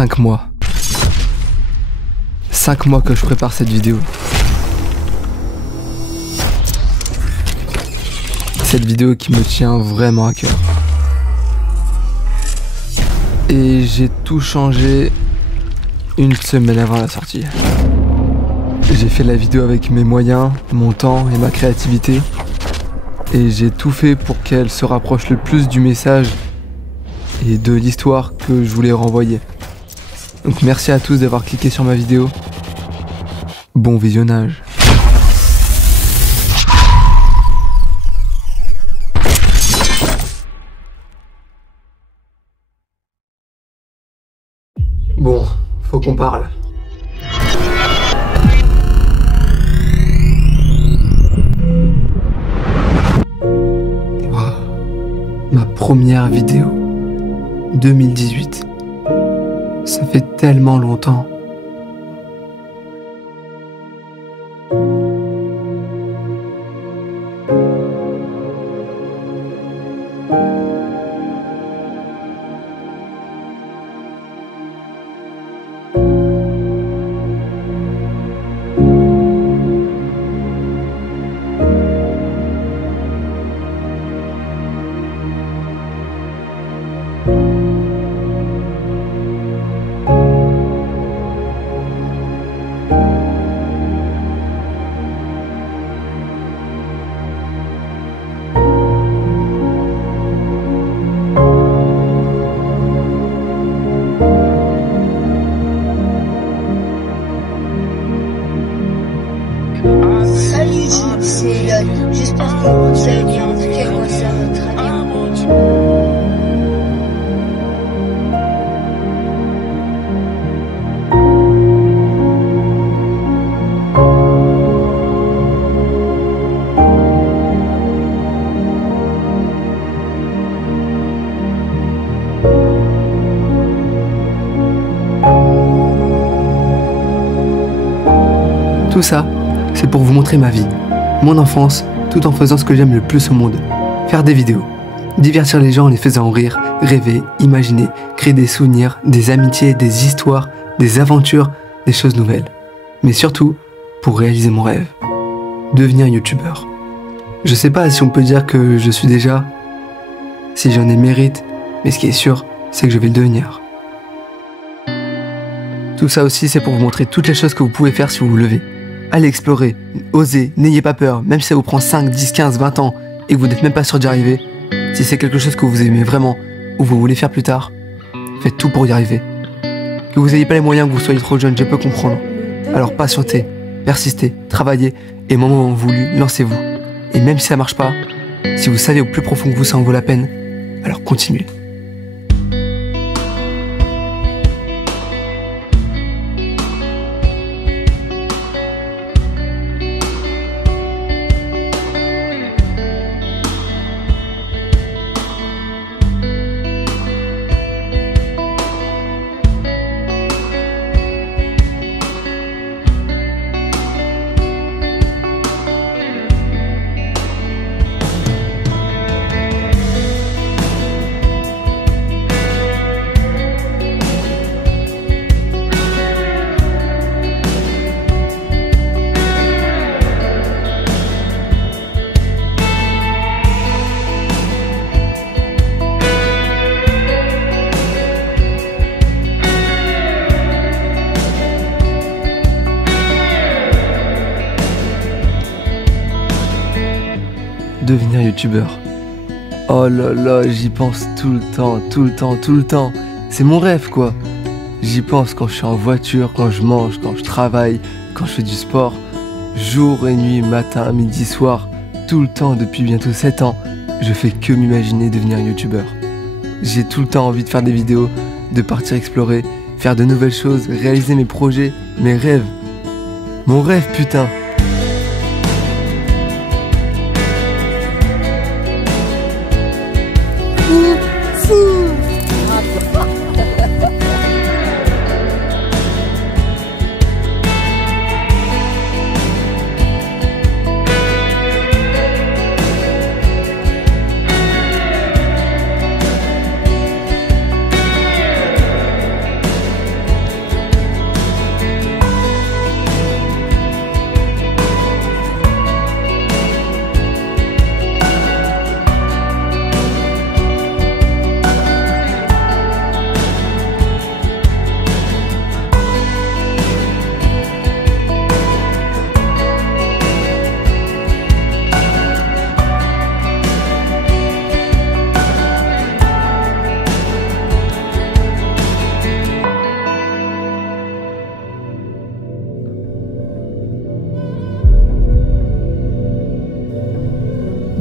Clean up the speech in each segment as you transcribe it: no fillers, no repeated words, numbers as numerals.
5 mois. 5 mois que je prépare cette vidéo. Cette vidéo qui me tient vraiment à cœur. Et j'ai tout changé une semaine avant la sortie. J'ai fait la vidéo avec mes moyens, mon temps et ma créativité. Et j'ai tout fait pour qu'elle se rapproche le plus du message et de l'histoire que je voulais renvoyer. Donc merci à tous d'avoir cliqué sur ma vidéo. Bon visionnage. Bon, faut qu'on parle. Wow. Ma première vidéo. 2018. Ça fait tellement longtemps. Salut YouTube, c'est Lol. J'espère que vous allez bien. En tout cas, moi ça va très bien. Tout ça, c'est pour vous montrer ma vie, mon enfance, tout en faisant ce que j'aime le plus au monde. Faire des vidéos, divertir les gens en les faisant rire, rêver, imaginer, créer des souvenirs, des amitiés, des histoires, des aventures, des choses nouvelles. Mais surtout, pour réaliser mon rêve, devenir youtubeur. Je sais pas si on peut dire que je suis déjà, si j'en ai mérite, mais ce qui est sûr, c'est que je vais le devenir. Tout ça aussi, c'est pour vous montrer toutes les choses que vous pouvez faire si vous vous levez. Allez explorer, osez, n'ayez pas peur, même si ça vous prend 5, 10, 15, 20 ans et que vous n'êtes même pas sûr d'y arriver. Si c'est quelque chose que vous aimez vraiment ou vous voulez faire plus tard, faites tout pour y arriver. Que vous n'ayez pas les moyens, que vous soyez trop jeune, je peux comprendre. Alors patientez, persistez, travaillez et au moment voulu, lancez-vous. Et même si ça marche pas, si vous savez au plus profond que vous ça en vaut la peine, alors continuez. Devenir youtubeur. Oh là là, j'y pense tout le temps, tout le temps, tout le temps. C'est mon rêve quoi. J'y pense quand je suis en voiture, quand je mange, quand je travaille, quand je fais du sport. Jour et nuit, matin, midi, soir. Tout le temps depuis bientôt 7 ans, je fais que m'imaginer devenir youtubeur. J'ai tout le temps envie de faire des vidéos, de partir explorer, faire de nouvelles choses, réaliser mes projets, mes rêves. Mon rêve putain.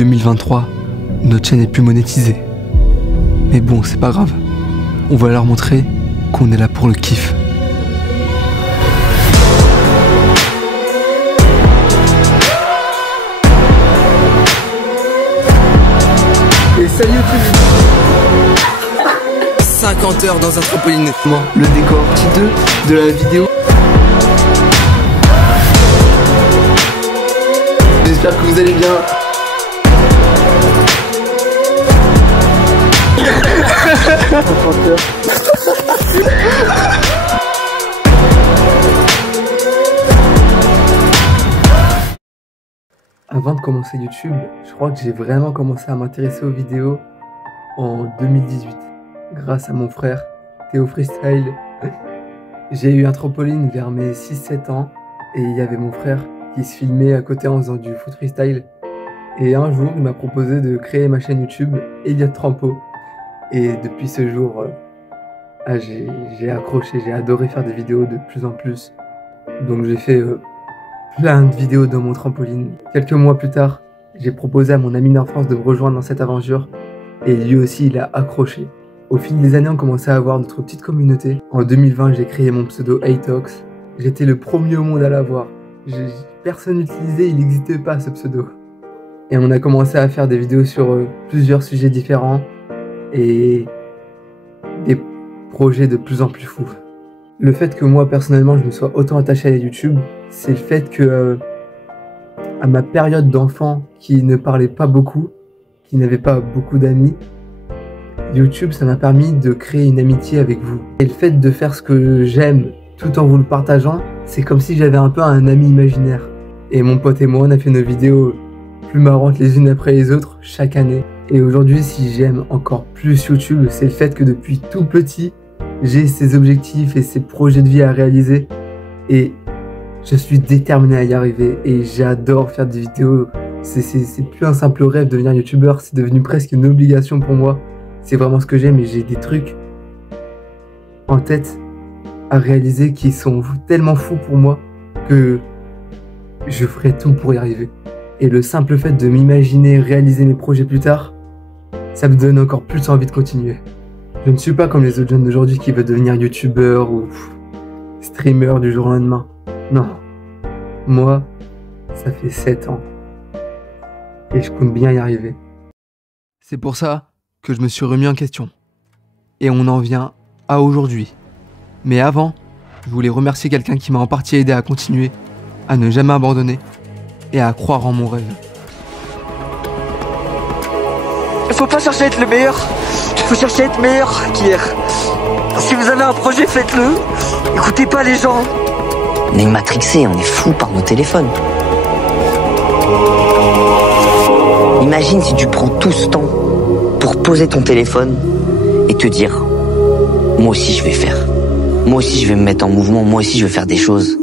2023, notre chaîne est plus monétisée. Mais bon, c'est pas grave. On va leur montrer qu'on est là pour le kiff. Et salut YouTube. 50 heures dans un trampoline. Le décor petit 2 de la vidéo. J'espère que vous allez bien. Avant de commencer YouTube, je crois que j'ai vraiment commencé à m'intéresser aux vidéos en 2018. Grâce à mon frère, Théo Freestyle. J'ai eu un trampoline vers mes 6-7 ans et il y avait mon frère qui se filmait à côté en faisant du foot freestyle. Et un jour, il m'a proposé de créer ma chaîne YouTube, Elliot Trampo. Et depuis ce jour, j'ai accroché, j'ai adoré faire des vidéos de plus en plus. Donc j'ai fait plein de vidéos dans mon trampoline. Quelques mois plus tard, j'ai proposé à mon ami d'enfance de me rejoindre dans cette aventure. Et lui aussi, il a accroché. Au fil des années, on commençait à avoir notre petite communauté. En 2020, j'ai créé mon pseudo Atox. J'étais le premier au monde à l'avoir. Personne n'utilisait, il n'existait pas ce pseudo. Et on a commencé à faire des vidéos sur plusieurs sujets différents et des projets de plus en plus fous. Le fait que moi, personnellement, je me sois autant attaché à YouTube, c'est le fait que, à ma période d'enfant qui ne parlait pas beaucoup, qui n'avait pas beaucoup d'amis, YouTube, ça m'a permis de créer une amitié avec vous. Et le fait de faire ce que j'aime tout en vous le partageant, c'est comme si j'avais un peu un ami imaginaire. Et mon pote et moi, on a fait nos vidéos plus marrantes les unes après les autres chaque année. Et aujourd'hui, si j'aime encore plus YouTube, c'est le fait que depuis tout petit, j'ai ces objectifs et ces projets de vie à réaliser. Et je suis déterminé à y arriver. Et j'adore faire des vidéos. C'est plus un simple rêve de devenir youtubeur, c'est devenu presque une obligation pour moi. C'est vraiment ce que j'aime et j'ai des trucs en tête à réaliser qui sont tellement fous pour moi que je ferai tout pour y arriver. Et le simple fait de m'imaginer réaliser mes projets plus tard, ça me donne encore plus envie de continuer. Je ne suis pas comme les autres jeunes d'aujourd'hui qui veulent devenir youtubeur ou streamer du jour au lendemain. Non. Moi, ça fait 7 ans. Et je compte bien y arriver. C'est pour ça que je me suis remis en question. Et on en vient à aujourd'hui. Mais avant, je voulais remercier quelqu'un qui m'a en partie aidé à continuer, à ne jamais abandonner et à croire en mon rêve. Il faut pas chercher à être le meilleur, il faut chercher à être meilleur qu'hier. Si vous avez un projet, faites-le. Écoutez pas les gens. On est matrixés, on est fous par nos téléphones. Imagine si tu prends tout ce temps pour poser ton téléphone et te dire « Moi aussi je vais faire. Moi aussi je vais me mettre en mouvement. Moi aussi je vais faire des choses. »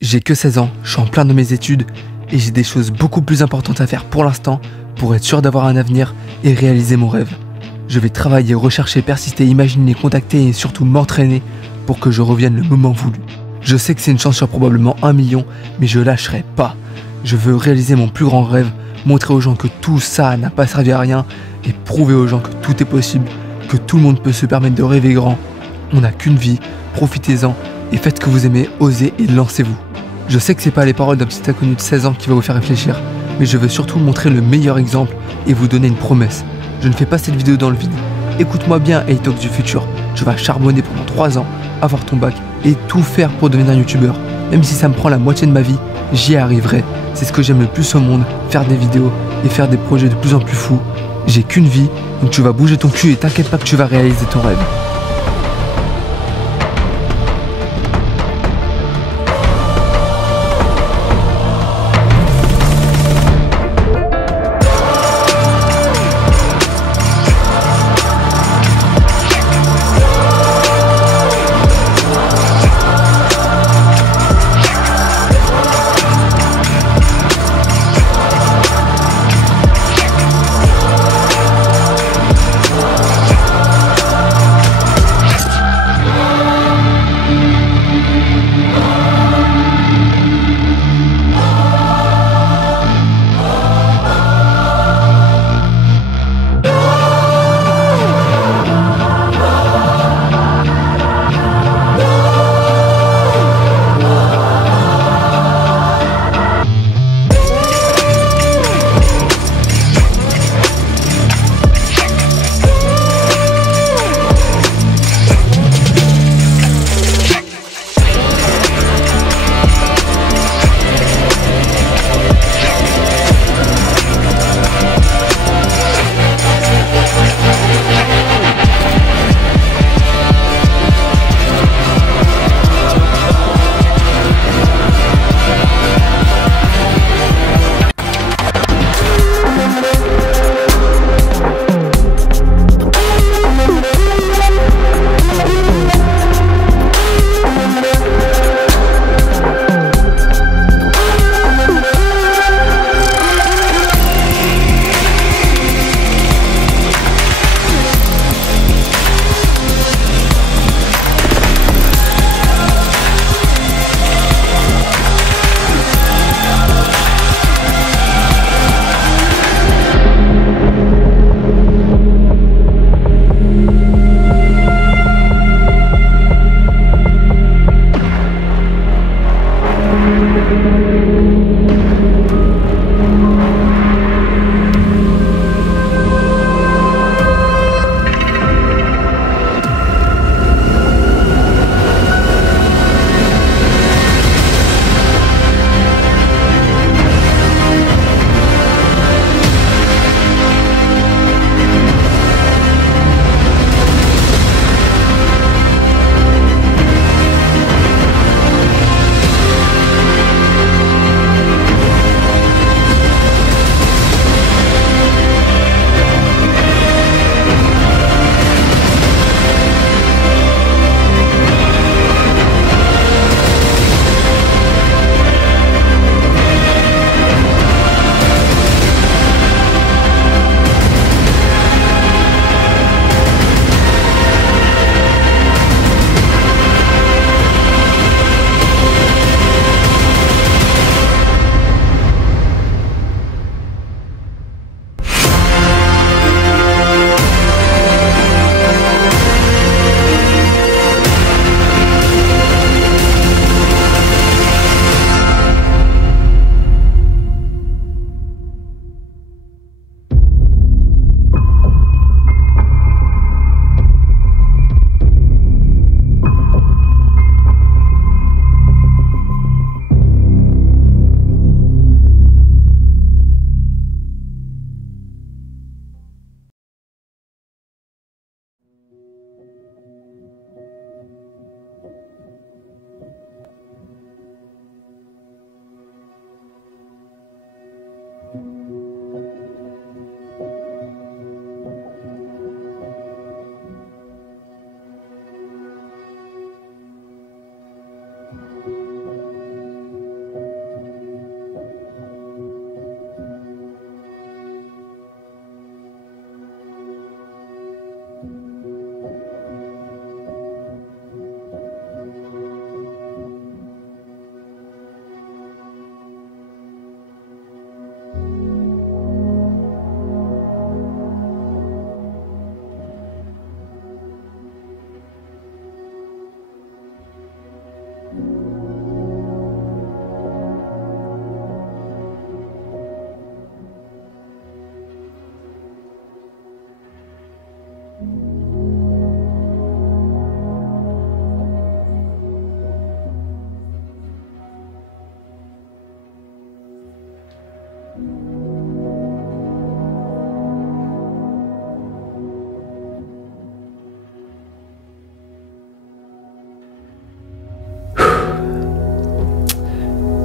J'ai que 16 ans, je suis en plein de mes études et j'ai des choses beaucoup plus importantes à faire pour l'instant pour être sûr d'avoir un avenir et réaliser mon rêve. Je vais travailler, rechercher, persister, imaginer, contacter et surtout m'entraîner pour que je revienne le moment voulu. Je sais que c'est une chance sur probablement 1 million, mais je lâcherai pas. Je veux réaliser mon plus grand rêve, montrer aux gens que tout ça n'a pas servi à rien et prouver aux gens que tout est possible, que tout le monde peut se permettre de rêver grand. On n'a qu'une vie, profitez-en et faites ce que vous aimez, osez et lancez-vous. Je sais que c'est pas les paroles d'un petit inconnu de 16 ans qui va vous faire réfléchir, mais je veux surtout montrer le meilleur exemple et vous donner une promesse. Je ne fais pas cette vidéo dans le vide. Écoute-moi bien, Atox du futur. Tu vas charbonner pendant 3 ans, avoir ton bac et tout faire pour devenir youtubeur. Même si ça me prend la moitié de ma vie, j'y arriverai. C'est ce que j'aime le plus au monde, faire des vidéos et faire des projets de plus en plus fous. J'ai qu'une vie, donc tu vas bouger ton cul et t'inquiète pas que tu vas réaliser ton rêve.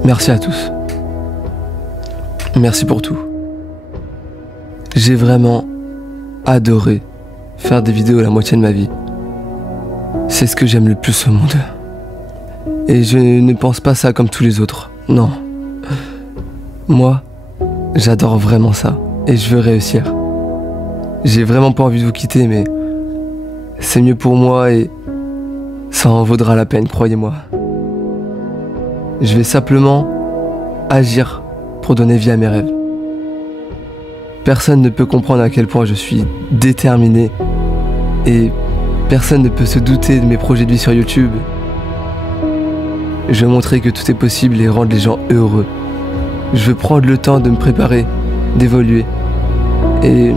Merci à tous. Merci pour tout. J'ai vraiment adoré faire des vidéos la moitié de ma vie. C'est ce que j'aime le plus au monde. Et je ne pense pas ça comme tous les autres. Non. Moi, j'adore vraiment ça. Et je veux réussir. J'ai vraiment pas envie de vous quitter, mais c'est mieux pour moi et ça en vaudra la peine, croyez-moi. Je vais simplement agir pour donner vie à mes rêves. Personne ne peut comprendre à quel point je suis déterminé et personne ne peut se douter de mes projets de vie sur YouTube. Je veux montrer que tout est possible et rendre les gens heureux. Je veux prendre le temps de me préparer, d'évoluer. Et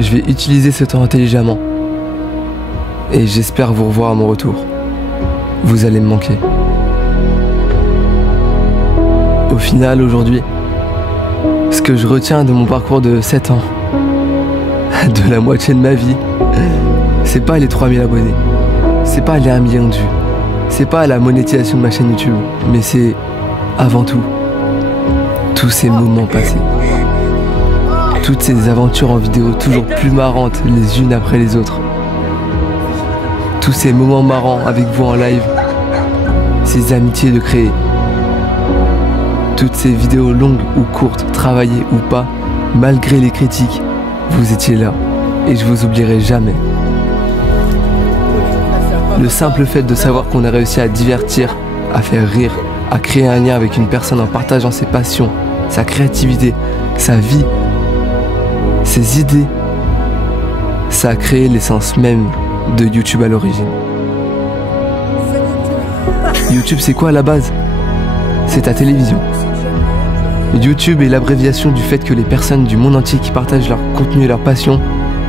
je vais utiliser ce temps intelligemment. Et j'espère vous revoir à mon retour. Vous allez me manquer. Au final, aujourd'hui, ce que je retiens de mon parcours de 7 ans, de la moitié de ma vie, c'est pas les 3000 abonnés, c'est pas les 1 million de vues, c'est pas la monétisation de ma chaîne YouTube, mais c'est avant tout tous ces moments passés. Toutes ces aventures en vidéo toujours plus marrantes les unes après les autres. Tous ces moments marrants avec vous en live, ces amitiés de créer. Toutes ces vidéos longues ou courtes, travaillées ou pas, malgré les critiques, vous étiez là et je vous oublierai jamais. Le simple fait de savoir qu'on a réussi à divertir, à faire rire, à créer un lien avec une personne en partageant ses passions, sa créativité, sa vie, ses idées, ça a créé l'essence même de YouTube à l'origine. YouTube, c'est quoi à la base? C'est ta télévision. YouTube est l'abréviation du fait que les personnes du monde entier qui partagent leur contenu et leur passion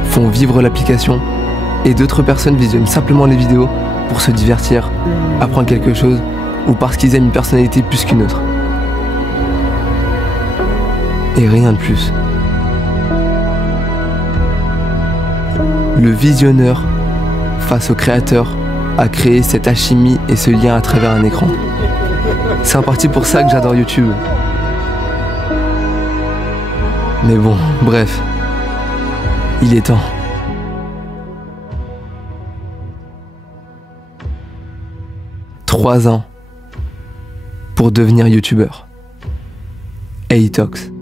font vivre l'application et d'autres personnes visionnent simplement les vidéos pour se divertir, apprendre quelque chose ou parce qu'ils aiment une personnalité plus qu'une autre. Et rien de plus. Le visionneur, face au créateur, a créé cette alchimie et ce lien à travers un écran. C'est en partie pour ça que j'adore YouTube. Mais bon, bref, il est temps. Trois ans pour devenir youtubeur. Hey Talks.